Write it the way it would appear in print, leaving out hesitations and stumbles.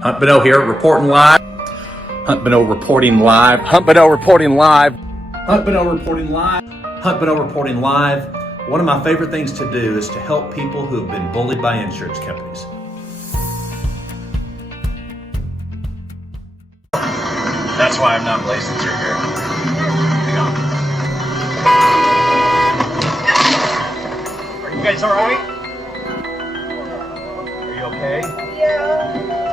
Hunt Bonneau here, reporting live. Hunt Bonneau reporting live. Hunt Bonneau reporting live. Hunt Bonneau reporting live. Hunt Bonneau reporting live. One of my favorite things to do is to help people who have been bullied by insurance companies. That's why I'm not licensed right here. Hang on. Are you guys all right? Are you okay? Yeah.